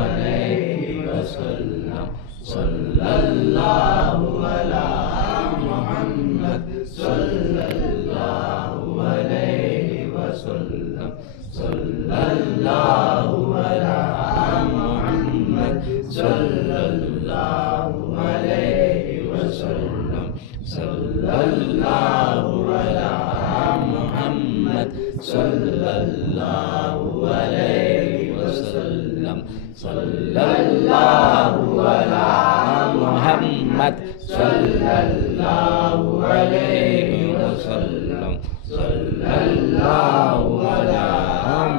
अलैहि वसल्लम सल्लल्लाहु अला मुहम्मद सल्लल्लाहु अलैहि वसल्लम सल्लल्लाहु अला मुहम्मद सल्लल्लाहु अलैहि वसल्लम सल्लल्लाहु अला मुहम्मद सल्लल्लाहु अलैहि वसल्लम सल्लल्लाहु अला मुहम्मद सल्लल्लाहु अलैहि वसल्लम सल्लल्लाहु अला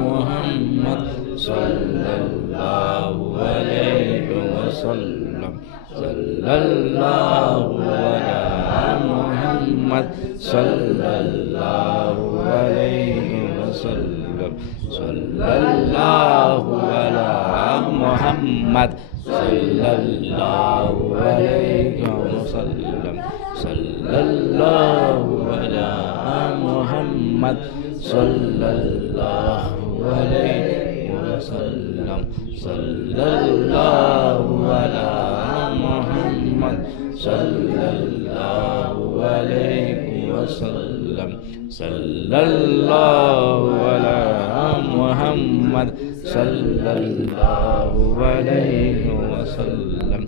मुहम्मद सल्लल्लाहु अलैहि वसल्लम सल्लल्लाहु अला मुहम्मद सल्लल्लाहु अलैहि वसल्लम सल्लल्लाहु अला मुहम्मद सल्लल्लाहु अलैहि वसल्लम सल्लल्लाहु अला मुहम्मद सल्लल्लाहु अलैहि वसल्लम सल्लल्लाहु अला मुहम्मद सल्लल्लाहु अलैहि वसल्लम सल्लल्लाहु अला मुहम्मद सल्लल्लाहु अलैहि वसल्लम।